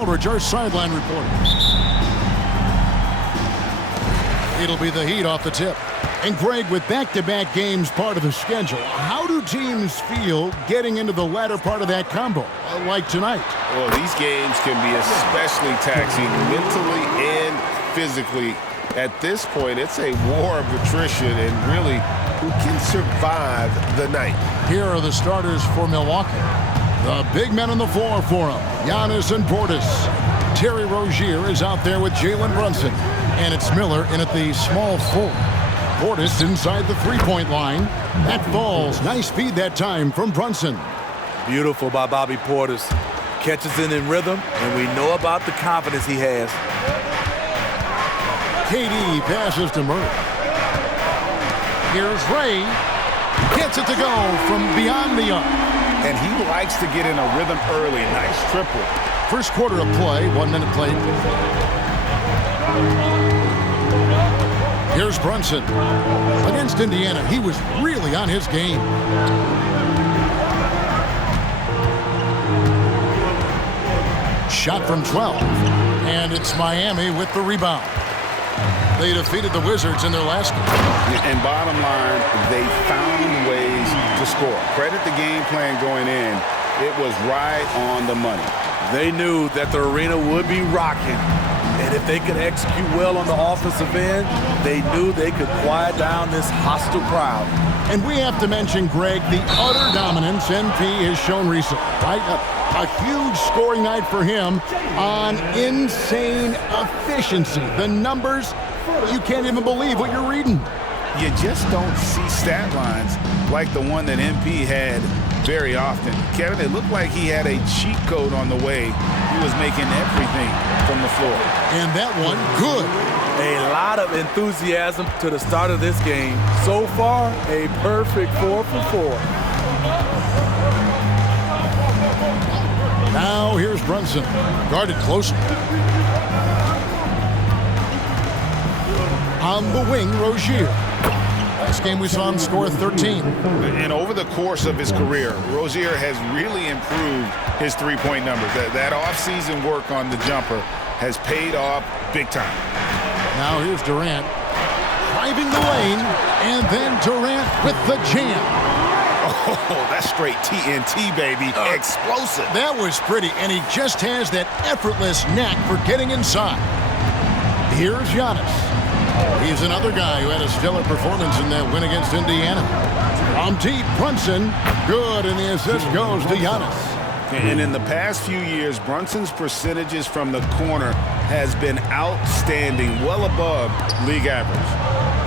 Our sideline reporter. It'll be the Heat off the tip. And Greg, with back-to-back games part of the schedule, how do teams feel getting into the latter part of that combo, like tonight? Well, these games can be especially taxing mentally and physically. At this point, it's a war of attrition and really who can survive the night. Here are the starters for Milwaukee. The big men on the floor for them, Giannis and Portis. Terry Rozier is out there with Jalen Brunson. And it's Miller in at the small forward. Portis inside the three-point line. That falls. Nice speed that time from Brunson. Beautiful by Bobby Portis. Catches it in rhythm, and we know about the confidence he has. KD passes to Murray. Here's Ray. Gets it to go from beyond the arc. And he likes to get in a rhythm early. Nice triple. First quarter of play, 1 minute played. Here's Brunson. Against Indiana, he was really on his game. Shot from 12. And it's Miami with the rebound. They defeated the Wizards in their last game. And bottom line, they found ways to score. Credit the game plan going in. It was right on the money. They knew that the arena would be rocking. And if they could execute well on the offensive end, they knew they could quiet down this hostile crowd. And we have to mention, Greg, the utter dominance MP has shown recently, right? A huge scoring night for him on insane efficiency. The numbers, you can't even believe what you're reading. You just don't see stat lines like the one that MP had very often. Kevin, it looked like he had a cheat code on the way. He was making everything from the floor. And that one, good. A lot of enthusiasm to the start of this game. So far, a perfect 4 for 4. Now here's Brunson, guarded closely. On the wing, Rozier. Last game we saw him score 13. And over the course of his career, Rozier has really improved his three-point numbers. That off-season work on the jumper has paid off big time. Now here's Durant, driving the lane, and then Durant with the jam. Oh, that's straight TNT, baby. Explosive. That was pretty, and he just has that effortless knack for getting inside. Here's Giannis. He's another guy who had a stellar performance in that win against Indiana. From deep, Brunson, good, and the assist goes to Giannis. And in the past few years, Brunson's percentages from the corner has been outstanding, well above league average.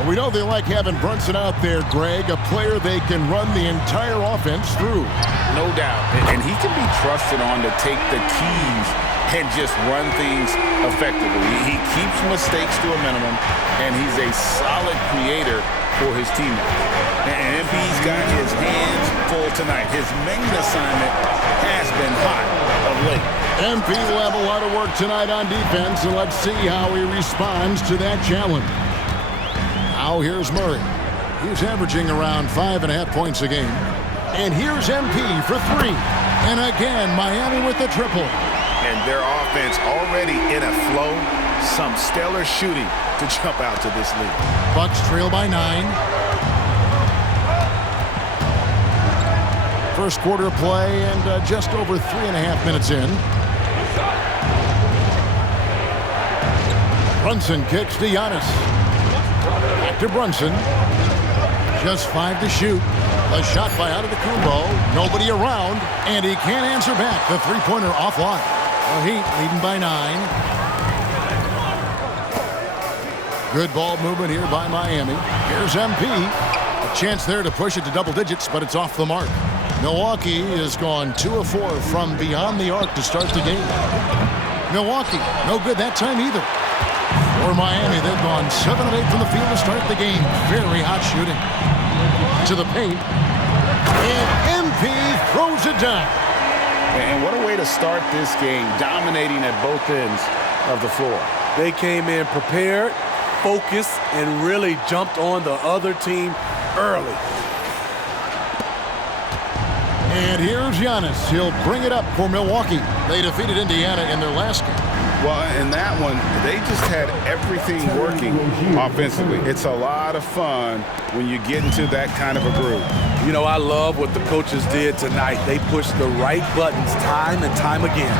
We know they like having Brunson out there, Greg, a player they can run the entire offense through. No doubt. And he can be trusted on to take the keys and just run things effectively. He keeps mistakes to a minimum, and he's a solid creator for his teammates. And MP's got his hands full tonight. His main assignment has been hot of late. MP will have a lot of work tonight on defense, and let's see how he responds to that challenge. Now here's Murray. He's averaging around 5.5 points a game. And here's MP for 3. And again, Miami with the triple. And their offense already in a flow. Some stellar shooting to jump out to this lead. Bucks trail by 9. First quarter of play and just over 3.5 minutes in. Brunson kicks to Giannis. Back to Brunson. Just 5 to shoot. A shot by Antetokounmpo. Nobody around, and he can't answer back. The three-pointer offline. The Heat leading by 9. Good ball movement here by Miami. Here's MP. A chance there to push it to double digits, but it's off the mark. Milwaukee has gone 2 of 4 from beyond the arc to start the game. Milwaukee, no good that time either. For Miami, they've gone 7 of 8 from the field to start the game. Very hot shooting. To the paint. And MP throws it down. And what a way to start this game, dominating at both ends of the floor. They came in prepared, focused, and really jumped on the other team early. And here's Giannis. He'll bring it up for Milwaukee. They defeated Indiana in their last game. Well, in that one, they just had everything working offensively. It's a lot of fun when you get into that kind of a groove. You know, I love what the coaches did tonight. They pushed the right buttons time and time again.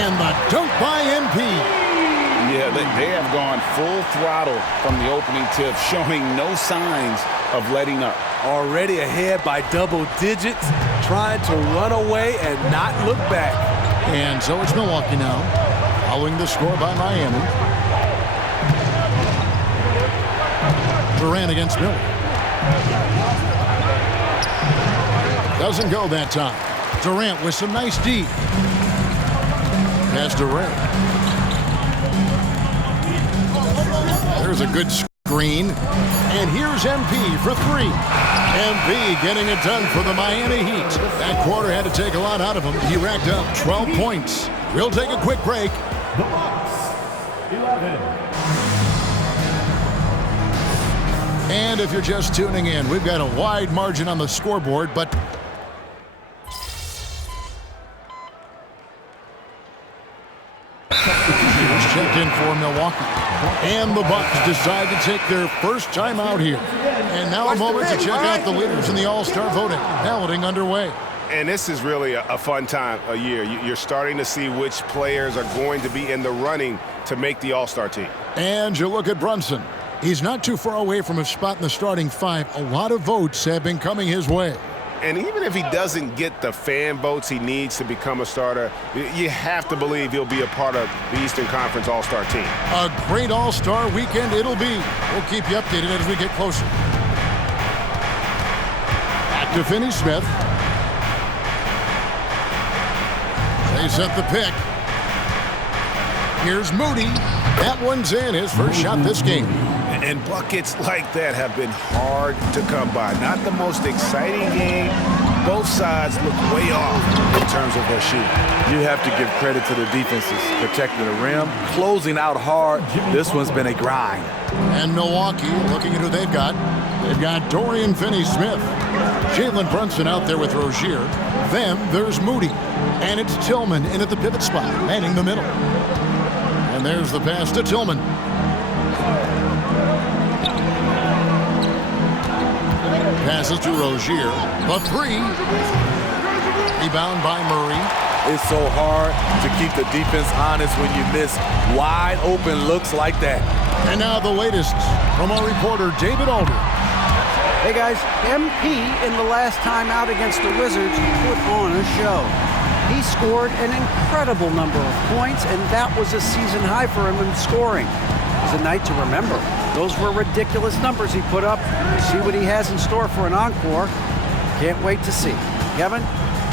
And the dunk by MP. Yeah, they have gone full throttle from the opening tip, showing no signs of letting up. Already ahead by double digits, trying to run away and not look back. And so it's Milwaukee now, following the score by Miami. Durant against Miller. Doesn't go that time. Durant with some nice D. Pass Durant. There's a good screen. And here's MP for three. MP getting it done for the Miami Heat. That quarter had to take a lot out of him. He racked up 12 points. We'll take a quick break. The Bucks, 11. And if you're just tuning in, we've got a wide margin on the scoreboard, but checked in for Milwaukee. And the Bucks decide to take their first time out here. And now a moment to check out the leaders in the All-Star voting. Balloting underway. And this is really a fun time of year. You're starting to see which players are going to be in the running to make the All-Star team. And you look at Brunson. He's not too far away from his spot in the starting five. A lot of votes have been coming his way. And even if he doesn't get the fan votes he needs to become a starter, you have to believe he'll be a part of the Eastern Conference All-Star team. A great All-Star weekend it'll be. We'll keep you updated as we get closer. Back to Finney-Smith. They set the pick. Here's Moody. That one's in, his first shot this game. And buckets like that have been hard to come by. Not the most exciting game. Both sides look way off in terms of their shooting. You have to give credit to the defenses. Protecting the rim, closing out hard. This one's been a grind. And Milwaukee, looking at who they've got. They've got Dorian Finney-Smith. Jalen Brunson out there with Rozier. Then there's Moody. And it's Tillman in at the pivot spot, manning the middle. And there's the pass to Tillman. Passes to Rozier. The three. Rebound by Murray. It's so hard to keep the defense honest when you miss wide open looks like that. And now the latest from our reporter, David Alder. Hey guys, MP in the last time out against the Wizards put on a show. He scored an incredible number of points, and that was a season high for him in scoring. It was a night to remember. Those were ridiculous numbers he put up. See what he has in store for an encore. Can't wait to see. Kevin?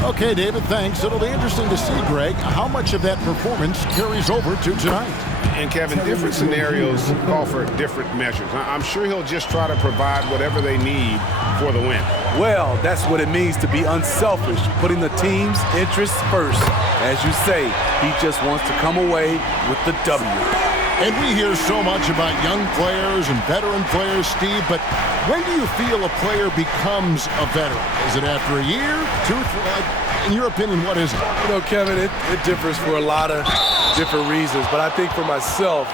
Okay, David, thanks. It'll be interesting to see, Greg, how much of that performance carries over to tonight. And Kevin, different scenarios call for different measures. I'm sure he'll just try to provide whatever they need for the win. Well, that's what it means to be unselfish, putting the team's interests first. As you say, he just wants to come away with the W. And we hear so much about young players and veteran players, Steve, but when do you feel a player becomes a veteran? Is it after a year, 2, 3? In your opinion, what is it? You know, Kevin, it differs for a lot of different reasons, but I think for myself,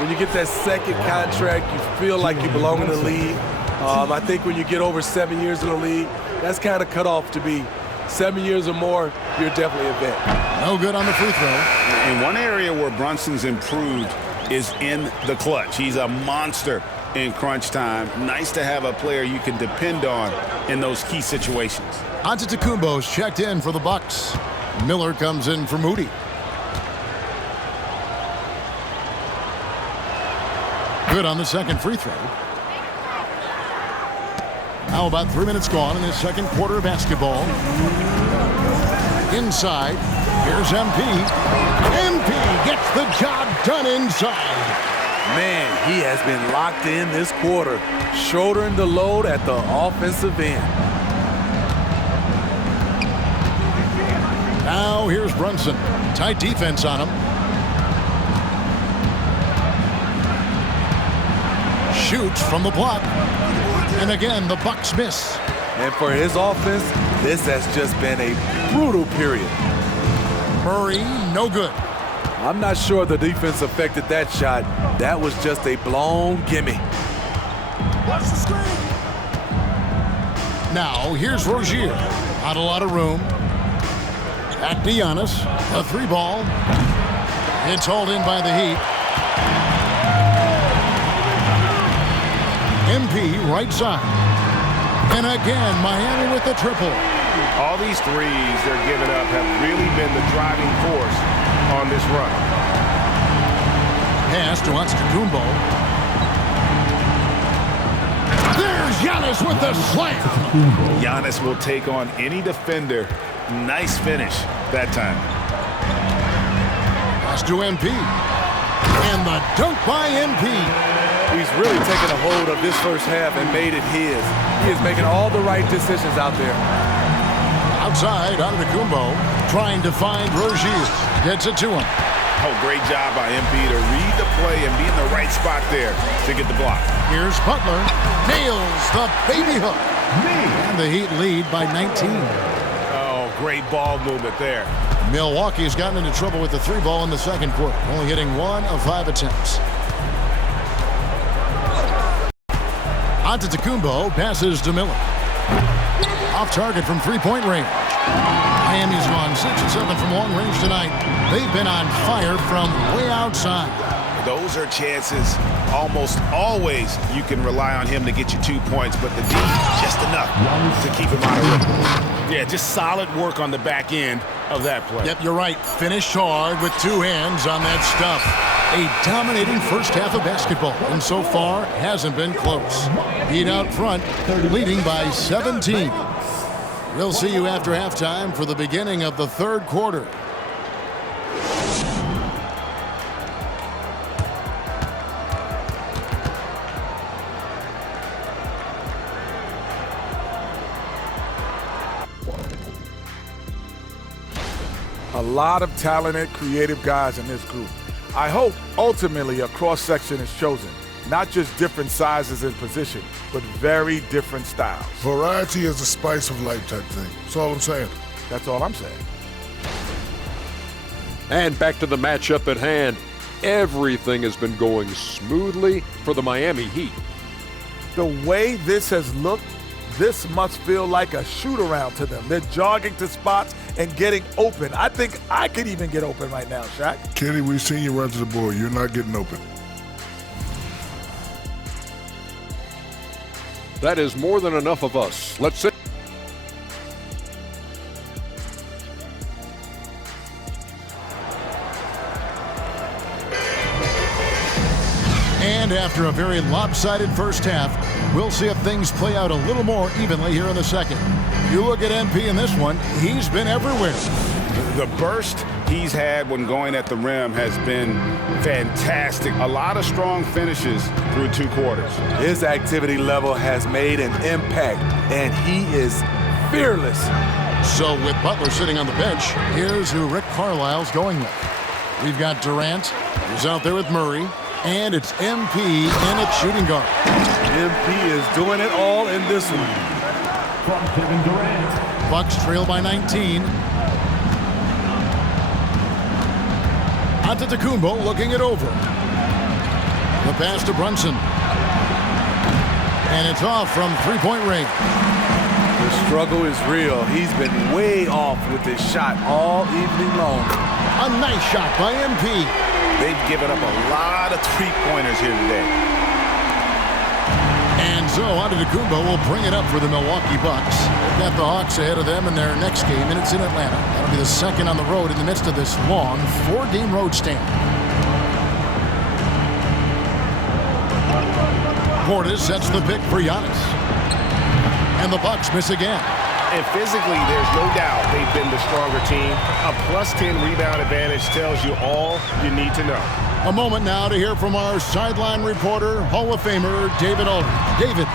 when you get that second contract, you feel like you belong in the league. I think when you get over 7 years in the league, that's kind of cut off to be 7 years or more, you're definitely a vet. No good on the free throw. In one area where Brunson's improved is in the clutch. He's a monster in crunch time. Nice to have a player you can depend on in those key situations. Antetokounmpo's checked in for the Bucks. Miller comes in for Moody. Good on the second free throw. Now about 3 minutes gone in the second quarter of basketball. Inside, here's MP. MP gets the job done inside. Man, he has been locked in this quarter, shouldering the load at the offensive end. Now here's Brunson. Tight defense on him. Shoots from the block. And again, the Bucks miss. And for his offense, this has just been a brutal period. Murray, no good. I'm not sure the defense affected that shot. That was just a blown gimme. Watch the screen. Now, here's Rozier. Not a lot of room. At Giannis, a 3-ball. It's hauled in by the Heat. MP right side. And again, Miami with the triple. All these threes they're giving up have really been the driving force on this run. Pass to Antetokounmpo. There's Giannis with the slam. Giannis will take on any defender. Nice finish that time. Pass to MP. And the dunk by MP. He's really taken a hold of this first half and made it his. He is making all the right decisions out there. Outside, Antetokounmpo trying to find Rozier. Gets it to him. Oh, great job by MP to read the play and be in the right spot there to get the block. Here's Butler. Nails the baby hook. And the Heat lead by 19. Oh, great ball movement there. Milwaukee's gotten into trouble with the 3-ball in the second quarter, only hitting 1 of 5 attempts. Antetokounmpo passes to Miller. Off target from 3-point range. Miami's gone 6 of 7 from long range tonight. They've been on fire from way outside. Those are chances almost always you can rely on him to get you 2 points, but the D, just enough to keep him out of it. Yeah, just solid work on the back end of that play. Yep, you're right. Finished hard with 2 hands on that stuff. A dominating first half of basketball, and so far hasn't been close. Heat out front, leading by 17. We'll see you after halftime for the beginning of the third quarter. A lot of talented, creative guys in this group. I hope ultimately a cross-section is chosen. Not just different sizes and position, but very different styles. Variety is the spice of life type thing. That's all I'm saying. That's all I'm saying. And back to the matchup at hand. Everything has been going smoothly for the Miami Heat. The way this has looked, this must feel like a shoot-around to them. They're jogging to spots and getting open. I think I could even get open right now, Shaq. Kenny, we've seen you run to the board. You're not getting open. That is more than enough of us. Let's sit. And after a very lopsided first half, we'll see if things play out a little more evenly here in the second. You look at MP in this one, he's been everywhere. The burst he's had when going at the rim has been fantastic. A lot of strong finishes through 2 quarters. His activity level has made an impact, and he is fearless. So with Butler sitting on the bench, here's who Rick Carlisle's going with. We've got Durant, who's out there with Murray, and it's MP in at shooting guard. MP is doing it all in this one. From Kevin Durant. Bucks trail by 19. Antetokounmpo looking it over. The pass to Brunson. And it's off from 3-point range. The struggle is real. He's been way off with his shot all evening long. A nice shot by MP. They've given up a lot of three-pointers here today. And so Antetokounmpo will bring it up for the Milwaukee Bucks. They've got the Hawks ahead of them in their next game, and it's in Atlanta. That'll be the second on the road in the midst of this long 4-game road stand. Portis sets the pick for Giannis. And the Bucks miss again. And physically, there's no doubt they've been the stronger team. A +10 rebound advantage tells you all you need to know. A moment now to hear from our sideline reporter, Hall of Famer David Aldridge. David.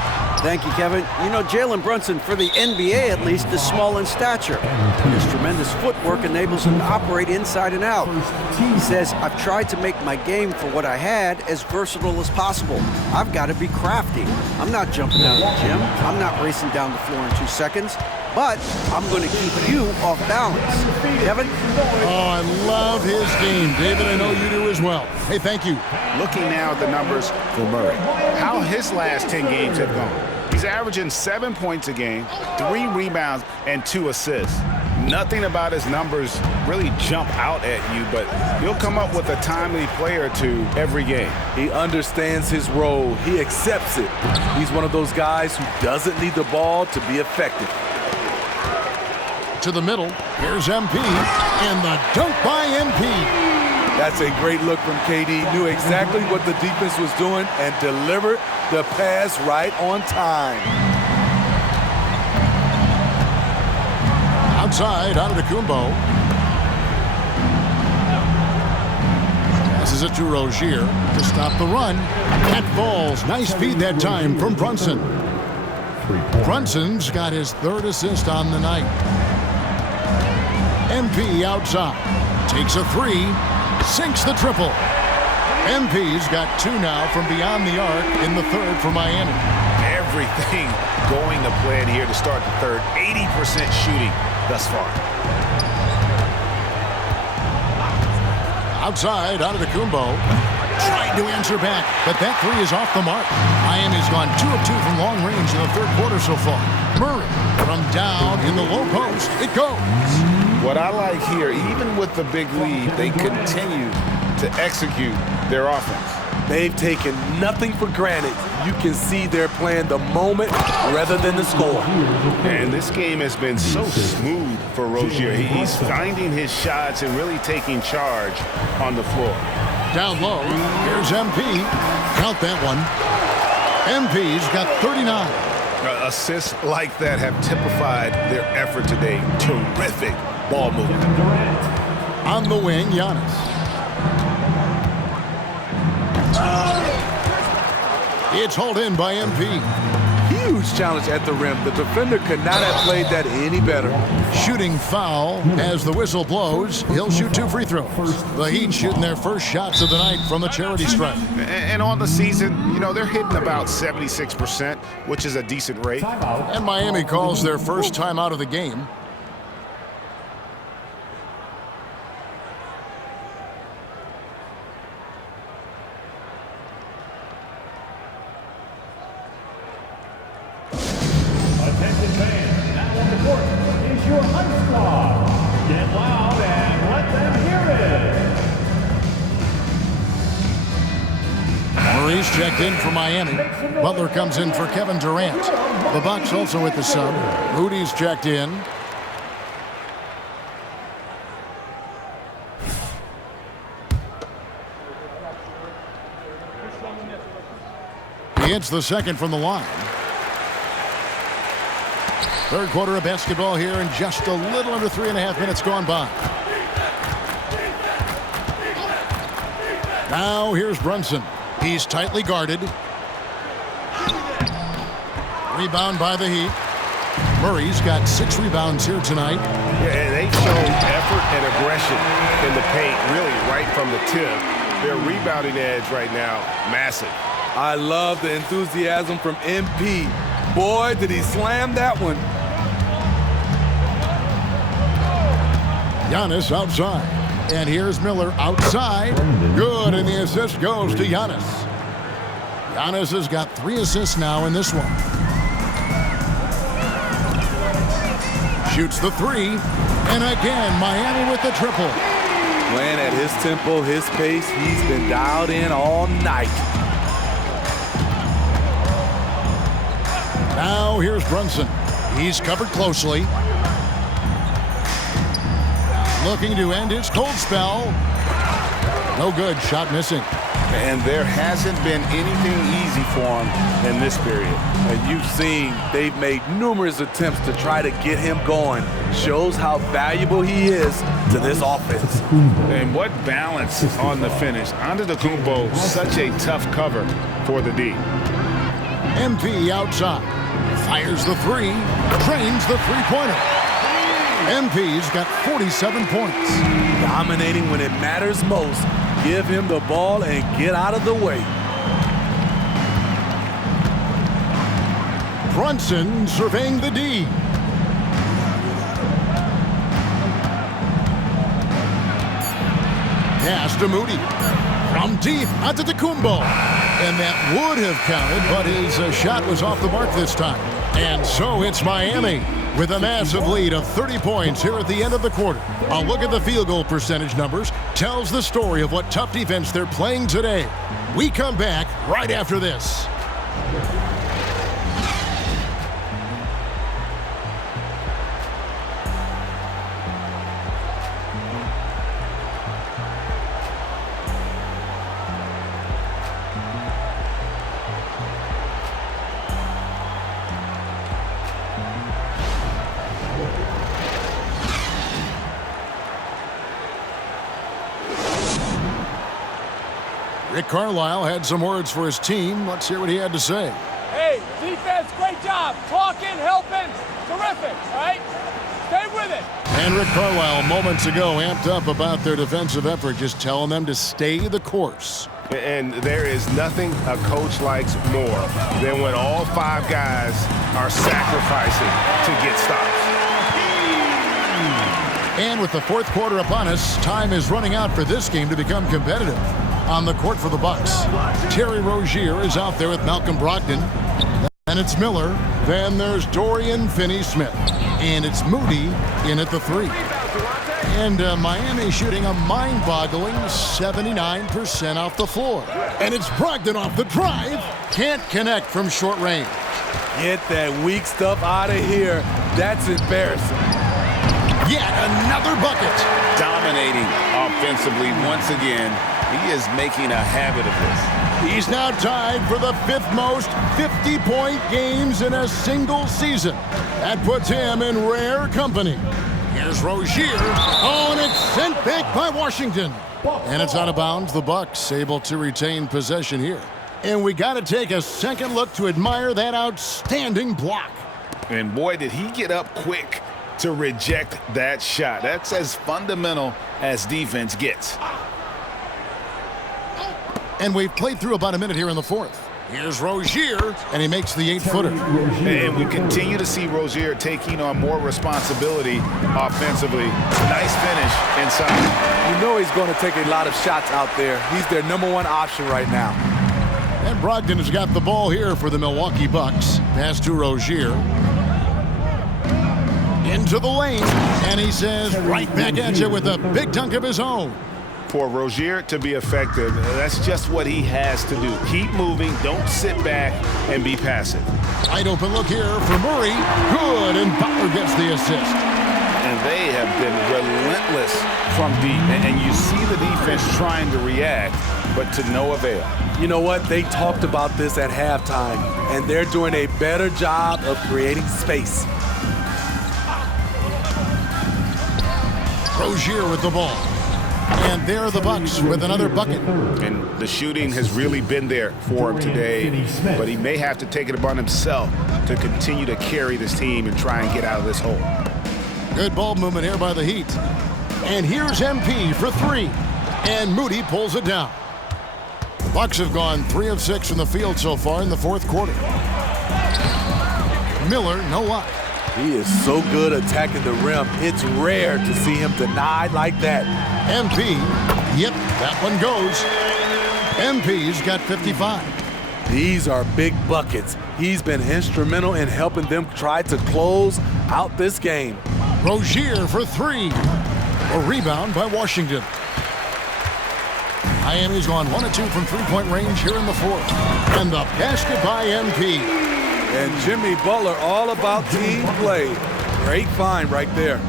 Thank you, Kevin. You know, Jalen Brunson, for the NBA at least, is small in stature. His tremendous footwork enables him to operate inside and out. He says, I've tried to make my game for what I had as versatile as possible. I've got to be crafty. I'm not jumping out of the gym. I'm not racing down the floor in 2 seconds. But I'm going to keep you off balance. Kevin? Oh, I love his game. David, I know you do as well. Hey, thank you. Looking now at the numbers for Murray, how his last 10 games have gone. He's averaging 7 points a game, 3 rebounds, and 2 assists. Nothing about his numbers really jump out at you, but he'll come up with a timely play or two every game. He understands his role. He accepts it. He's one of those guys who doesn't need the ball to be effective. To the middle, here's MP, and the dunk by MP. That's a great look from KD. Knew exactly what the defense was doing and delivered the pass right on time. Outside, Antetokounmpo. Passes it to Rozier to stop the run. That falls. Nice feed that time from Brunson. Brunson's got his 3rd assist on the night. MP outside, takes a 3, sinks the triple. MP's got 2 now from beyond the arc in the 3rd for Miami. Everything going to plan here to start the 3rd. 80% shooting thus far. Outside, Antetokounmpo trying to answer back, but that 3 is off the mark. Miami's gone 2 of 2 from long range in the 3rd quarter so far. Murray from down in the low post. It goes. What I like here, even with the big lead, they continue to execute their offense. They've taken nothing for granted. You can see they're playing the moment rather than the score. And this game has been so smooth for Rozier. He's finding his shots and really taking charge on the floor. Down low, here's MP. Count that one. MP's got 39. Assists like that have typified their effort today. Terrific ball movement. On the wing, Giannis. It's hauled in by MP. Huge challenge at the rim. The defender could not have played that any better. Shooting foul as the whistle blows. He'll shoot 2 free throws. The Heat shooting their first shots of the night from the charity stripe. And on the season, you know, they're hitting about 76%, which is a decent rate. And Miami calls their first time out of the game. Attention fans, now on the court is your high squad. Get loud and let them hear it. Murray's checked in for Miami. Butler comes in for Kevin Durant. The Bucks also with the sub. Moody's checked in. He hits the second from the line. 3rd quarter of basketball here, and just a little under 3.5 minutes gone by. Now here's Brunson. He's tightly guarded. Rebound by the Heat. Murray's got 6 rebounds here tonight. Yeah, they've shown effort and aggression in the paint, really right from the tip. Their rebounding edge right now, massive. I love the enthusiasm from MP. Boy, did he slam that one. Giannis outside. And here's Miller outside. Good, and the assist goes to Giannis. Giannis has got 3 assists now in this one. Shoots the 3. And again, Miami with the triple. Playing at his tempo, his pace. He's been dialed in all night. Now here's Brunson. He's covered closely. Looking to end his cold spell. No good. Shot missing. And there hasn't been anything easy for him in this period. And you've seen they've made numerous attempts to try to get him going. Shows how valuable he is to this offense. And what balance on the finish. Antetokounmpo, such a tough cover for the D. MP outside. Fires the three. Drains the three-pointer. MP's got 47 points. Dominating when it matters most. Give him the ball and get out of the way. Brunson surveying the D. Pass to Moody. From deep, Antetokounmpo. And that would have counted, but his shot was off the mark this time. And so it's Miami with a massive lead of 30 points here at the end of the quarter. A look at the field goal percentage numbers tells the story of what tough defense they're playing today. We come back right after this. Rick Carlisle had some words for his team. Let's hear what he had to say. Hey, defense, great job. Talking, helping, terrific, all right? Stay with it. And Rick Carlisle moments ago amped up about their defensive effort, just telling them to stay the course. And there is nothing a coach likes more than when all five guys are sacrificing to get stops. And with the fourth quarter upon us, time is running out for this game to become competitive. On the court for the Bucks, Terry Rozier is out there with Malcolm Brogdon. Then it's Miller. Then there's Dorian Finney-Smith. And it's Moody in at the three. And Miami shooting a mind-boggling 79% off the floor. And it's Brogdon off the drive. Can't connect from short range. Get that weak stuff out of here. That's embarrassing. Yet another bucket. Dominating offensively once again. He is making a habit of this. He's now tied for the fifth most 50-point games in a single season. That puts him in rare company. Here's Rozier. Oh, and it's sent back by Washington. And it's out of bounds. The Bucks able to retain possession here. And we got to take a second look to admire that outstanding block. And boy, did he get up quick to reject that shot. That's as fundamental as defense gets. And we've played through about a minute here in the fourth. Here's Rozier, and he makes the 8-footer. And we continue to see Rozier taking on more responsibility offensively. Nice finish inside. You know he's going to take a lot of shots out there. He's their #1 option right now. And Brogdon has got the ball here for the Milwaukee Bucks. Pass to Rozier. Into the lane, and he says right back at you with a big dunk of his own. For Rozier to be effective, that's just what he has to do. Keep moving, don't sit back and be passive. Wide open look here for Murray. Good, and Butler gets the assist. And they have been relentless from deep. And you see the defense trying to react, but to no avail. You know what? They talked about this at halftime, and they're doing a better job of creating space. Rozier with the ball. And there are the Bucks with another bucket. And the shooting has really been there for him today, but he may have to take it upon himself to continue to carry this team and try and get out of this hole. Good ball movement here by the Heat. And here's MP for three. And Moody pulls it down. The Bucks have gone 3 of 6 from the field so far in the fourth quarter. Miller, no luck. He is so good attacking the rim. It's rare to see him denied like that. MP, yep, that one goes. MP's got 55. These are big buckets. He's been instrumental in helping them try to close out this game. Rozier for three. A rebound by Washington. Miami's gone 1 of 2 from three-point range here in the fourth. And the basket by MP. And Jimmy Butler all about team play. Great find right there.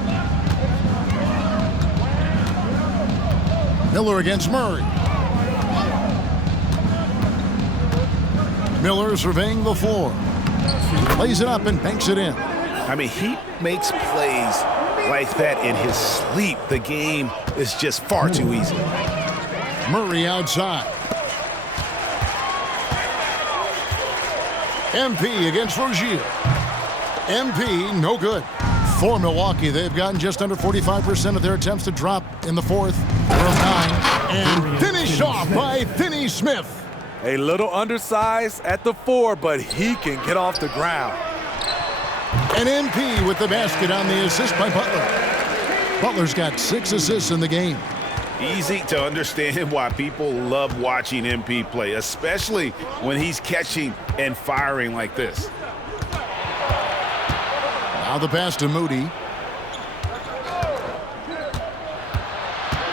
Miller against Murray. Miller surveying the floor. Lays it up and banks it in. I mean, he makes plays like that in his sleep. The game is just far too easy. Murray outside. MP against Rozier. MP, no good. For Milwaukee, they've gotten just under 45% of their attempts to drop in the fourth. They're of 9. And finished off by Finney Smith. A little undersized at the 4, but he can get off the ground. And MP with the basket on the assist by Butler. Butler's got 6 assists in the game. Easy to understand why people love watching MP play, especially when he's catching and firing like this. Now the pass to Moody.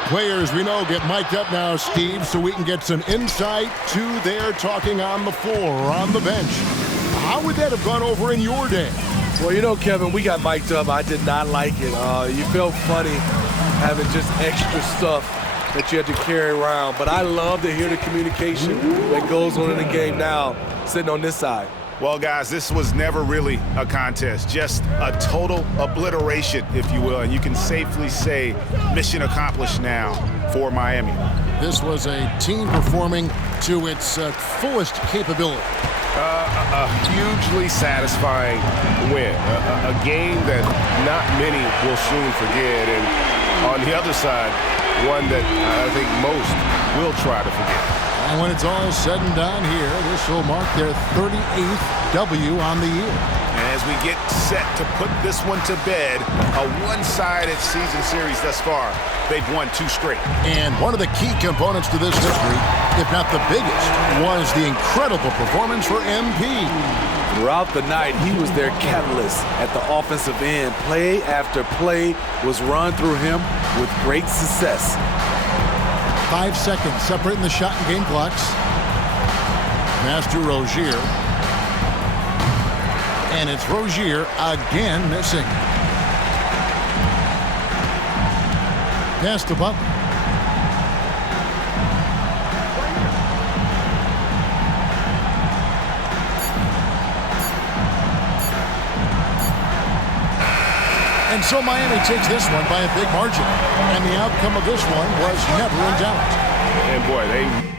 Players we know get mic'd up now, Steve, so we can get some insight to their talking on the floor or on the bench. How would that have gone over in your day? Well, you know, Kevin, we got mic'd up. I did not like it. You felt funny having just extra stuff that you had to carry around. But I love to hear the communication that goes on in the game now, sitting on this side. Well, guys, this was never really a contest, just a total obliteration, if you will. And you can safely say mission accomplished now for Miami. This was a team performing to its fullest capability. A hugely satisfying win. A game that not many will soon forget. And on the other side, one that I think most will try to forget. And when it's all said and done here, this will mark their 38th W on the year. And as we get set to put this one to bed, a one-sided season series thus far, they've won 2 straight. And one of the key components to this victory, if not the biggest, was the incredible performance for MP. Throughout the night, he was their catalyst at the offensive end. Play after play was run through him with great success. 5 seconds separating the shot and game clocks. Pass to Rozier. And it's Rozier again missing. Pass to Butler. And so Miami takes this one by a big margin. And the outcome of this one was never in doubt. And boy, they